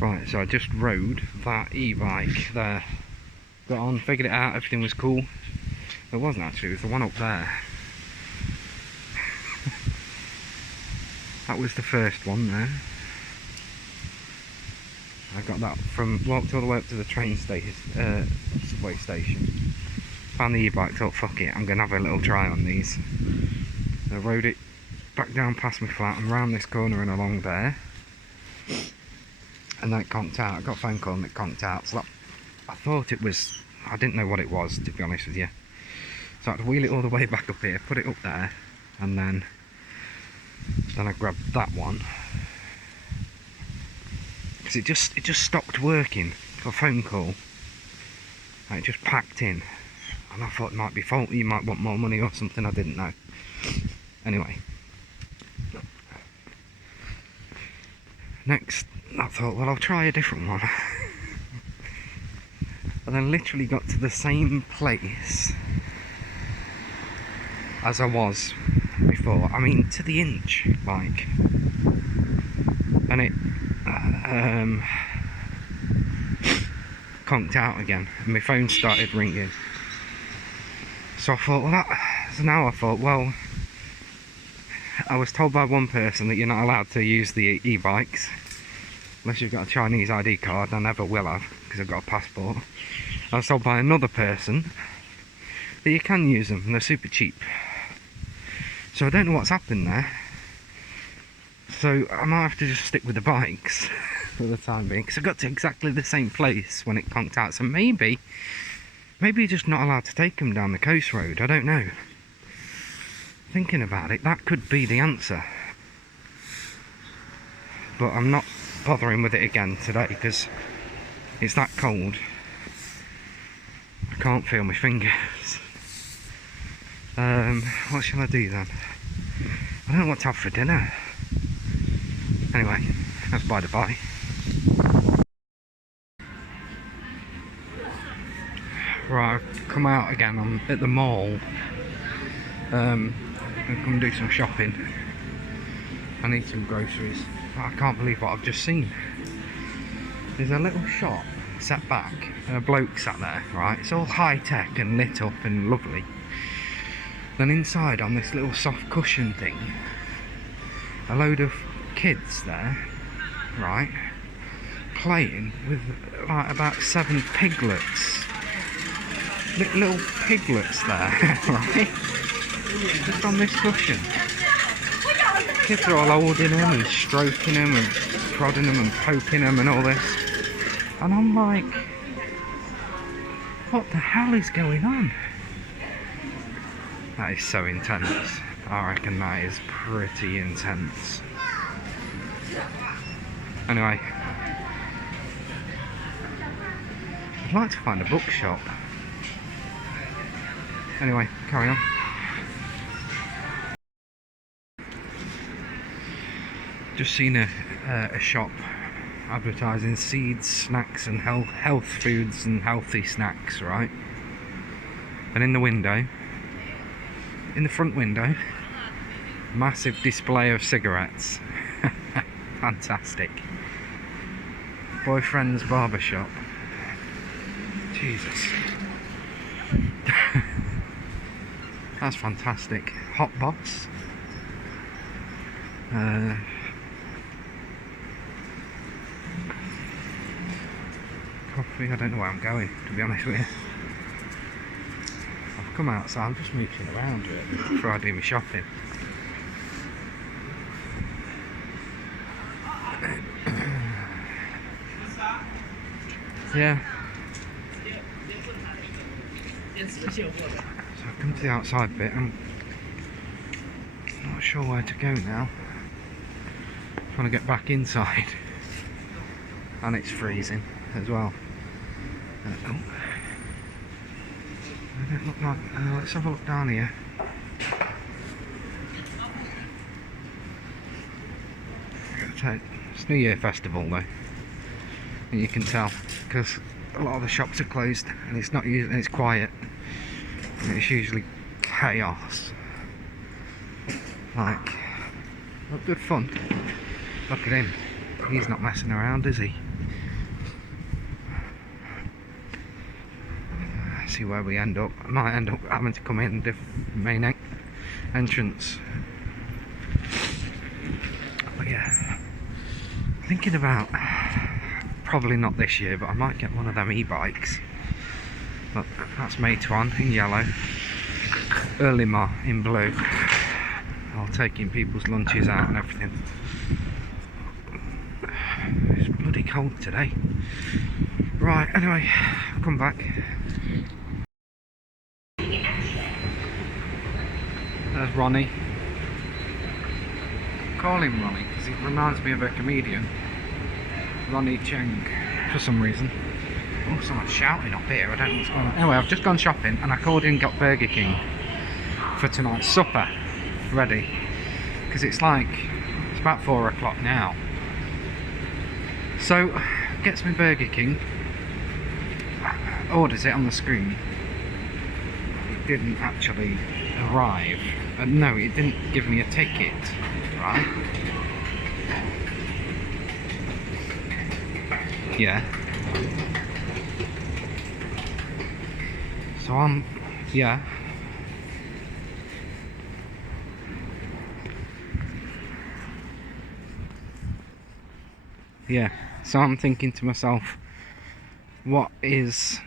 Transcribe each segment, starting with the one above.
Right, so I just rode that e-bike there. Got on, figured it out, everything was cool. It wasn't actually, it was the one up there. That was the first one there. I got that from, walked all the way up to the train station, subway station. Found the e-bike, thought fuck it, I'm going to have a little try on these. I rode it back down past my flat and round this corner and along there. And then it conked out. I got a phone call and it conked out. So that, I thought it was, I didn't know what it was, to be honest with you. So I had to wheel it all the way back up here, put it up there, and then I grabbed that one. Because it just stopped working. Got a phone call. And it just packed in. And I thought it might be faulty, you might want more money or something, I didn't know. Anyway. Next, I thought, well, I'll try a different one. And then literally got to the same place as I was before. I mean, to the inch, like. And it conked out again. And my phone started ringing. So I thought, well, I was told by one person that you're not allowed to use the e-bikes unless you've got a Chinese ID card. I never will have because I've got a passport. I was told by another person that you can use them and they're super cheap. So I don't know what's happened there. So I might have to just stick with the bikes for the time being because I got to exactly the same place when it conked out. So maybe you're just not allowed to take them down the coast road. I don't know. Thinking about it, that could be the answer. But I'm not bothering with it again today because it's that cold. I can't feel my fingers. What shall I do then? I don't know what to have for dinner. Anyway, that's by the by. Right, I've come out again. I'm at the mall. I'm gonna come do some shopping. I need some groceries. I can't believe what I've just seen. There's a little shop set back and a bloke sat there, right? It's all high tech and lit up and lovely. Then inside on this little soft cushion thing, a load of kids there, right? Playing with like about 7 piglets. Little piglets there, right? Just on this cushion. Kids are all holding them and stroking them and prodding them and poking them and all this. And I'm like, what the hell is going on? That is so intense. I reckon that is pretty intense. Anyway, I'd like to find a bookshop. Anyway, carry on. Just seen a shop advertising seeds, snacks and health foods and healthy snacks, right? And in the window, in the front window, massive display of cigarettes. Fantastic. Boyfriend's barbershop. Jesus. That's fantastic. Hot box. Coffee. I don't know where I'm going, to be honest with you. I've come outside, I'm just mooching around really before I do my shopping. Yeah. So I've come to the outside bit. I'm not sure where to go now. I'm trying to get back inside. And it's freezing as well. Oh. I don't look like. Let's have a look down here. It's New Year festival though, and you can tell because a lot of the shops are closed and it's not usually, it's quiet. And it's usually chaos. Like, well, good fun. Look at him. He's not messing around, is he? see where we end up. I might end up having to come in the main entrance. But yeah, thinking about, probably not this year, but I might get one of them e-bikes. Look, that's Meituan in yellow, Erlima in blue. I'll taking people's lunches out and everything. It's bloody cold today. Right, anyway, I'll come back. There's Ronnie. Call him Ronnie because he reminds me of a comedian, Ronnie Cheng, for some reason. Oh, someone's shouting up here, I don't know what's going on. Anyway, I've just gone shopping and I called in and got Burger King for tonight's supper ready, because it's about 4 o'clock now. So, gets me Burger King, orders it on the screen. It didn't actually arrive. No, it didn't give me a ticket, right? Yeah. So yeah. Yeah, so I'm thinking to myself, what is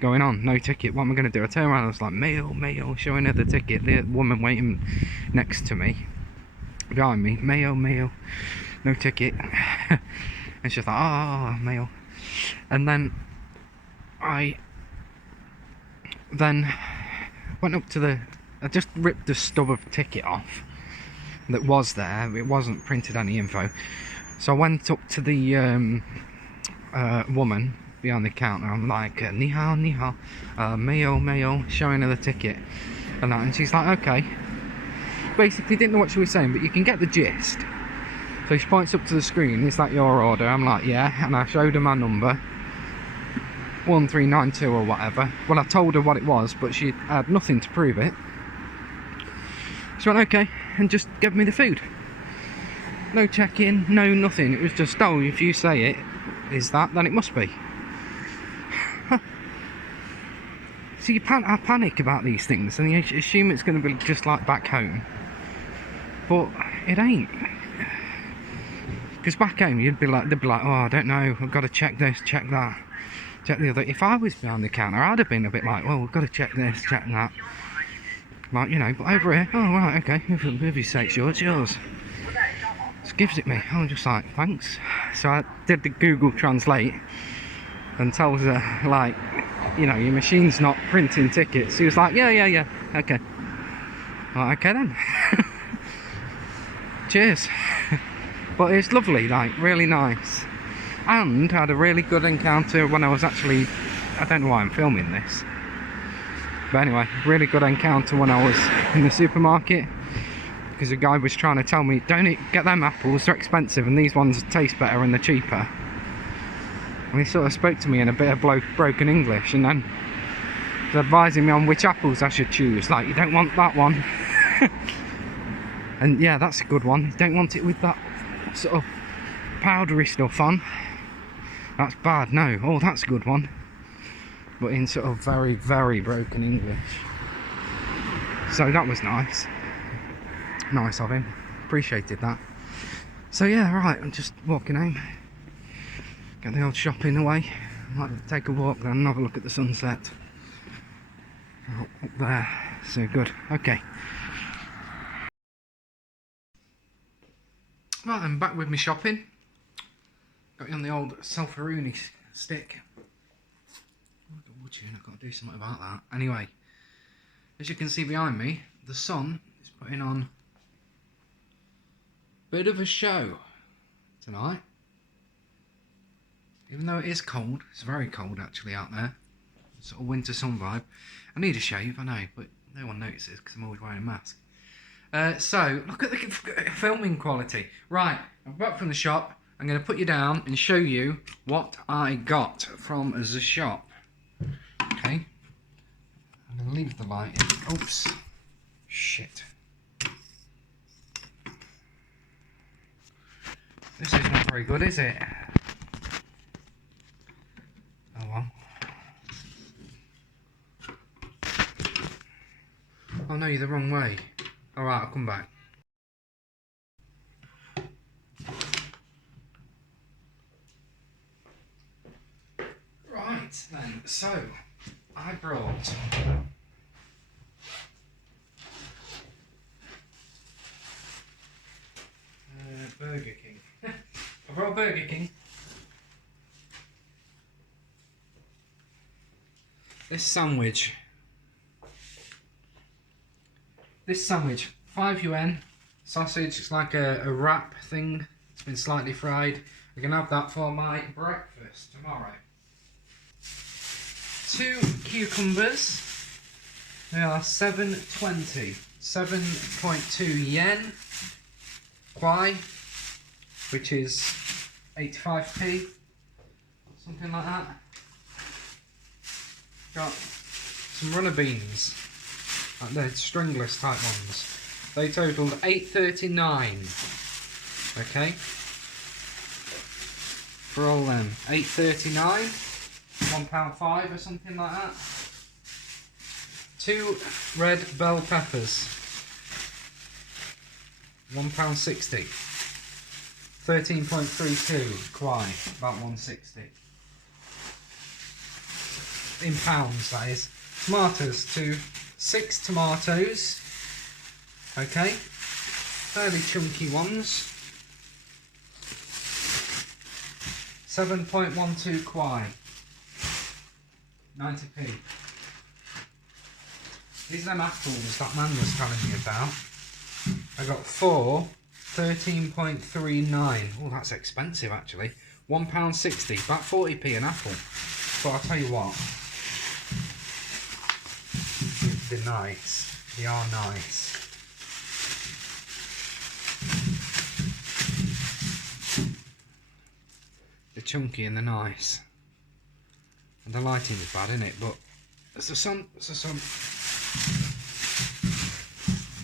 going on? No ticket, what am I going to do? I turn around, I was like, mail, showing her the ticket. The woman waiting next to me, behind me, mail, no ticket. And she's like, oh, mail. And then I went up to I just ripped the stub of ticket off that was there. It wasn't printed any info. So I went up to the woman behind the counter. I'm like, ni hao, mail, showing her the ticket and that, and she's like, okay. Basically didn't know what she was saying, but you can get the gist. So she points up to the screen, is that your order? I'm like, yeah, and I showed her my number, 1392 or whatever. Well, I told her what it was, but she had nothing to prove it. She went, okay, and just gave me the food. No check-in, no nothing. It was just, oh, if you say it is that, then it must be. So I panic about these things and you assume it's going to be just like back home. But it ain't. Because back home they'd be like, oh, I don't know, I've got to check this, check that, check the other. If I was behind the counter, I'd have been a bit like, well, we've got to check this, check that. Like, you know, but over here, oh, right, okay, if you say it's yours. Just gives it me. I'm just like, thanks. So I did the Google Translate and tells her, like, you know, your machine's not printing tickets. She was like, yeah, okay. Like, okay then. Cheers. But it's lovely, like, really nice. And I had a really good encounter when I was actually, I don't know why I'm filming this, but anyway, really good encounter when I was in the supermarket, because a guy was trying to tell me, don't get them apples, they're expensive and these ones taste better and they're cheaper. And he sort of spoke to me in a bit of broken English, and then was advising me on which apples I should choose. Like, you don't want that one. And yeah, that's a good one. You don't want it with that sort of powdery stuff on. That's bad. No. Oh, that's a good one. But in sort of very, very broken English. So that was nice. Nice of him. Appreciated that. So yeah, right, I'm just walking home. Get the old shopping away. Might take a walk then and have a look at the sunset. Up there. So good. Okay. Right, I'm back with my shopping. Got you on the old Febuary stick. I've got to do something about that. Anyway, as you can see behind me, the sun is putting on a bit of a show tonight. Even though it is cold, it's very cold actually out there. Sort of winter sun vibe. I need a shave, I know, but no one notices because I'm always wearing a mask. So, look at the filming quality. Right, I'm back from the shop. I'm going to put you down and show you what I got from the shop. Okay. I'm going to leave the light in. Oops. Shit. This is not very good, is it? Oh well. no, you're the wrong way. Alright, I'll come back. Right then, so I brought Burger King. I brought Burger King. This sandwich, 5 yuan. Sausage, it's like a wrap thing. It's been slightly fried. I can have that for my breakfast tomorrow. 2 cucumbers. They are 7.20. 7.2 yen. Kwai, which is 85p. Something like that. Got some runner beans, like the stringless type ones. They totaled 8.39. Okay, for all them, 8.39, £1.5 or something like that. 2 red bell peppers, £1.60. 13.32 kwai, about 160. In pounds, that is. Tomatoes, 6 tomatoes. Okay, fairly chunky ones. 7.12 kwai, 90p. These are them apples that man was telling me about. I got 4, 13.39. Oh, that's expensive actually. £1.60, about 40p an apple. But I'll tell you what, they're nice. They are nice. They're chunky and they're nice. And the lighting is bad, isn't it? But it's the sun. It's the sun.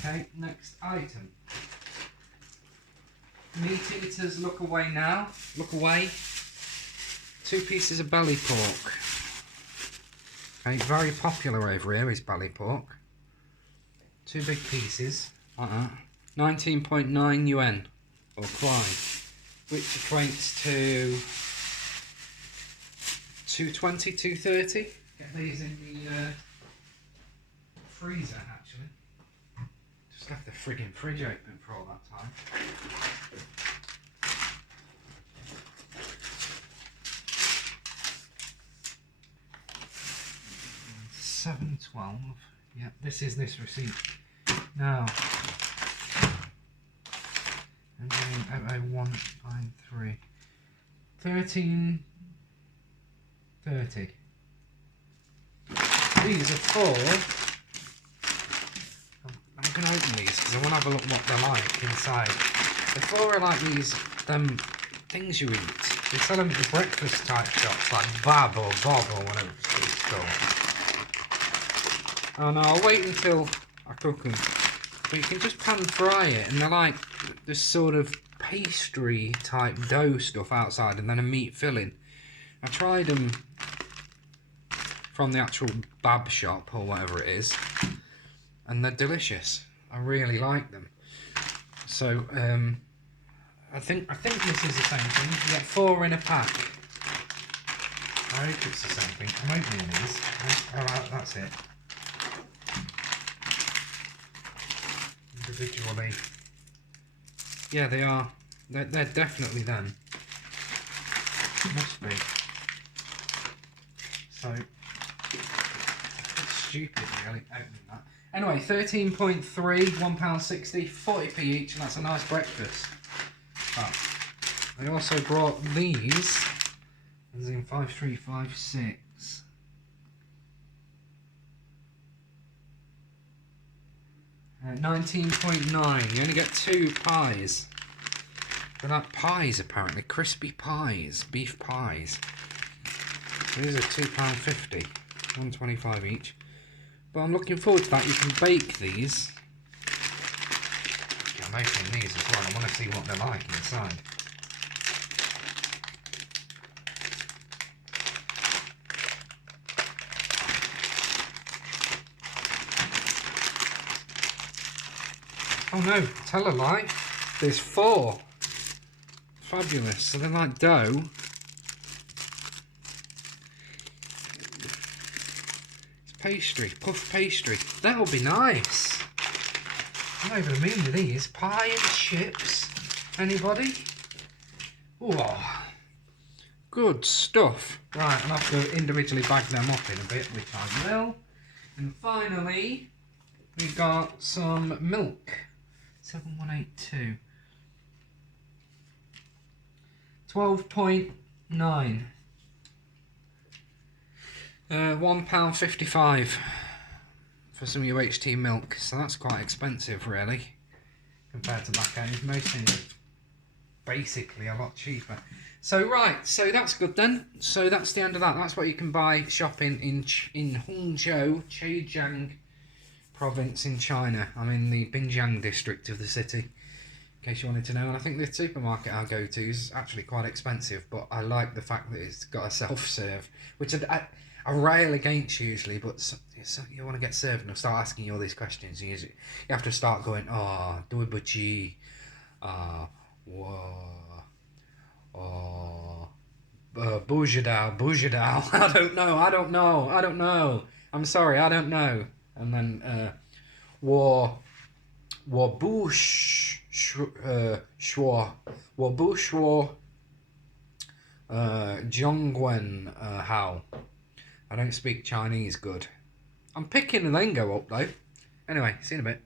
Okay, next item. Meat eaters, look away now. Look away. 2 pieces of belly pork. Okay, very popular over here is belly pork. 2 big pieces, like that. 19.9 yuan, or kwai, which equates to 220, 230. Get these in the freezer, actually. Just left the friggin' fridge open for all that time. $7.12. Yeah, this is this receipt. Now, and then 153. 13.30. These are 4. I'm going to open these because I want to have a look what they're like inside. The 4 are like these things you eat. They sell them at the breakfast type shops, like Bab or Bob or whatever it's called. Oh no, I'll wait until I cook them. But you can just pan fry it, and they're like this sort of pastry type dough stuff outside, and then a meat filling. I tried them from the actual Bab shop or whatever it is, and they're delicious. I really like them. So I think this is the same thing. You get 4 in a pack. I hope it's the same thing. I'm opening these. Alright, that's it. Individually. Yeah, they are. They're definitely them. Must be. So, it's stupid really, opening that. Anyway, 13.3, £1.60, 40p each, and that's a nice breakfast. Oh, I also brought these, as in 5356. 19.9. You only get 2 pies. They're like pies apparently, crispy pies, beef pies. These are £2.50, £1.25 each. But I'm looking forward to that. You can bake these. I'm opening these as well. I want to see what they're like inside. Oh no, tell a lie. There's 4. Fabulous. So they're like dough. It's pastry, puff pastry. That'll be nice. I'm not even mean with these. Pie and chips. Anybody? Oh, good stuff. Right, I'll have to individually bag them up in a bit, which I will. And finally, we got some milk. 7182. 12.9. £1.55 for some UHT milk. So that's quite expensive, really, compared to back end. Most things are basically a lot cheaper. So right, so that's good then. So that's the end of that. That's what you can buy shopping in Hangzhou, Zhejiang province in China. I'm in the Binjiang district of the city, in case you wanted to know. And I think the supermarket I go to is actually quite expensive, but I like the fact that it's got a self-serve, which I rail against usually, but so you want to get served and they'll start asking you all these questions. You have to start going, oh, dui buchi, whoa. Oh, Bujadao. I don't know. I'm sorry, I don't know. And then, War Bush, Shua, Zhongwen, Hao. I don't speak Chinese good. I'm picking the lingo up though. Anyway, see you in a bit.